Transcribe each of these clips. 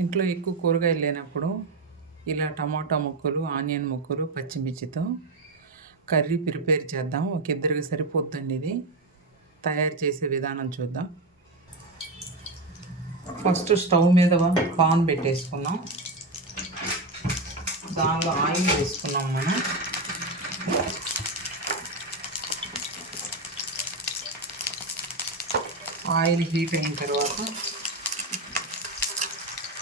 ఇంట్లో ఎక్కువ కూరగాయలు లేనప్పుడు ఇలా టమాటా ముక్కలు, ఆనియన్ ముక్కలు, పచ్చిమిర్చితో కర్రీ ప్రిపేర్ చేద్దాం. ఒక ఇద్దరికి సరిపోతుందండి ఇది. తయారు చేసే విధానం చూద్దాం. ఫస్ట్ స్టవ్ మీద పాన్ పెట్టేసుకున్నాం. దానిలో ఆయిల్ వేసుకున్నాం మనం. ఆయిల్ హీట్ అయిన తర్వాత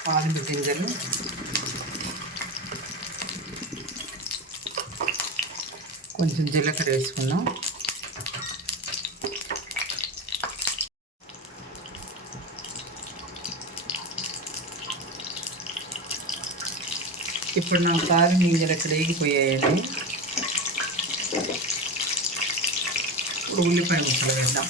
తాలింపు గింజలు, కొంచెం జీలకర్ర వేసుకున్నాం. ఇప్పుడు నా తాలింపు గింజలు ఇక్కడ వేగిపోయాయండి. ఇప్పుడు ఉల్లిపాయ ముక్కలు వేద్దాం.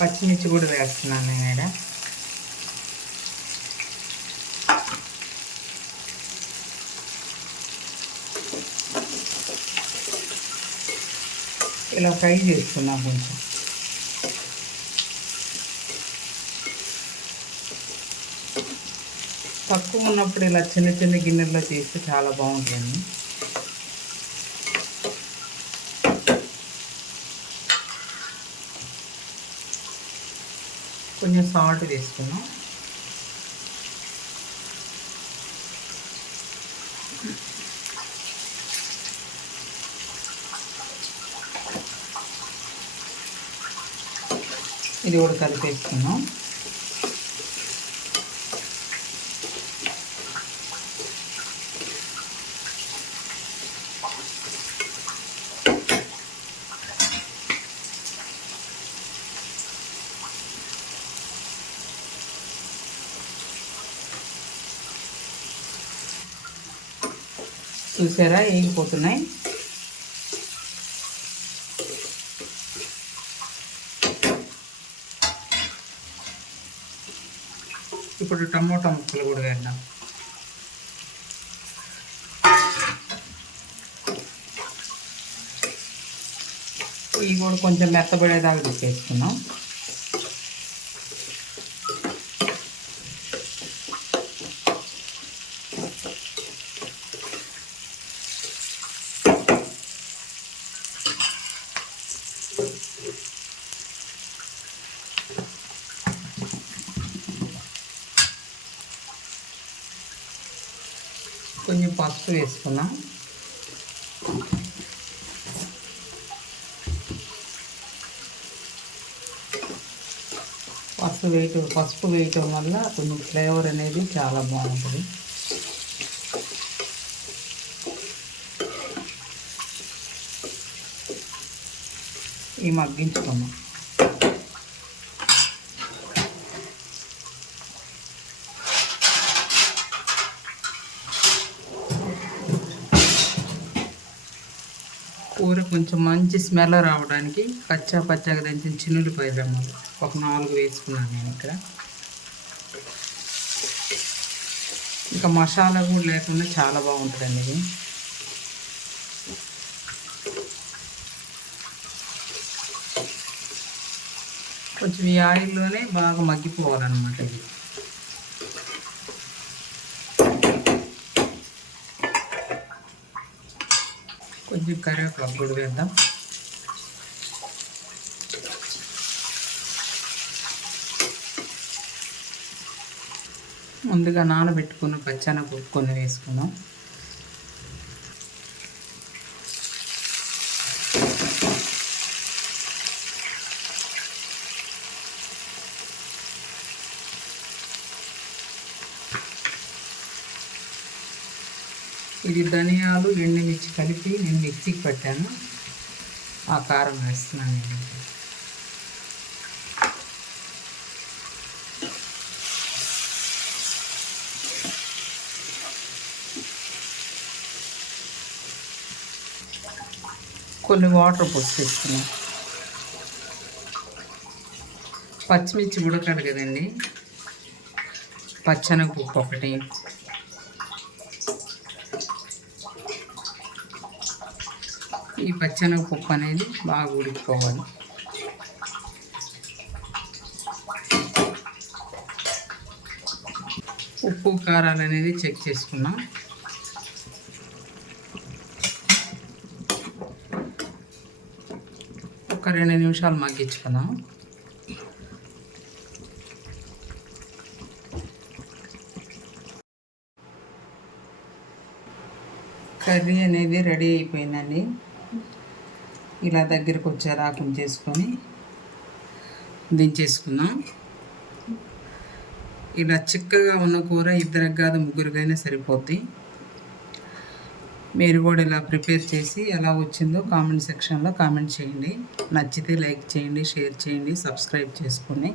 పచ్చిమిర్చి కూడా వేస్తున్నాను నేను ఇక్కడ. ఇలా ఫ్రై చేసుకున్నాం కొంచెం. తక్కువ ఉన్నప్పుడు ఇలా చిన్న చిన్న గిన్నెల్లో చేస్తే చాలా బాగుంటుంది. కొంచెం సాల్ట్ వేసుకున్నాం. ఇది కూడా కలిపేసుకున్నాం. చూసారా వేగిపోతున్నాయి. ఇప్పుడు టమోటా ముక్కలు కూడా వేద్దాం. ఇవి కూడా కొంచెం మెత్తబడేదాకా తిప్పేసుకున్నాం. కొంచెం పసుపు వేసుకున్నాం. పసుపు వేయటం వల్ల కొంచెం ఫ్లేవర్ అనేది చాలా బాగుంటుంది. ఈ మగ్గించుకున్నాం. కూర కొంచెం మంచి స్మెల్ రావడానికి పచ్చగా దంచిన చిన్నులపాయ రెమ్మలు ఒక 4 వేసుకున్నాను నేను ఇక్కడ. ఇంకా మసాలా కూడా లేకుండా చాలా బాగుంటుందండి ఇది. కొంచెం ఈ ఆయిల్లోనే బాగా మగ్గిపోవాలన్నమాట ఇది. కొంచెం కరివేపాకు కూడా వేద్దాం. ముందుగా నానబెట్టుకున్న పచ్చెనగపప్పు కొన్ని వేసుకుందాం. ఇది ధనియాలు, ఎండుమిర్చి కలిపి నేను మిక్సీకి పెట్టాను. ఆ కారం వేస్తున్నాను నేను. కొన్ని వాటర్ పోసేస్తున్నాం. పచ్చిమిర్చి ఉడకాలి కదండి. పచ్చెనగపప్పు ఒకటి, ఈ పచ్చెనగపప్పు అనేది బాగా ఉడికిపోవాలి. ఉప్పు కారాలు అనేది చెక్ చేసుకున్నాం. ఒక 2 నిమిషాలు మగ్గించుకుందాం. కర్రీ అనేది రెడీ అయిపోయిందండి. ఇలా దగ్గరకు వచ్చేదాకా చేసుకొని దించేసుకుందాం. ఇలా చిక్కగా ఉన్న కూర ఇద్దరికి కాదు ముగ్గురికైనా సరిపోద్ది. మీరు కూడా ఇలా ప్రిపేర్ చేసి ఎలా వచ్చిందో కామెంట్ సెక్షన్లో కామెంట్ చేయండి. నచ్చితే లైక్ చేయండి, షేర్ చేయండి, సబ్స్క్రైబ్ చేసుకోండి.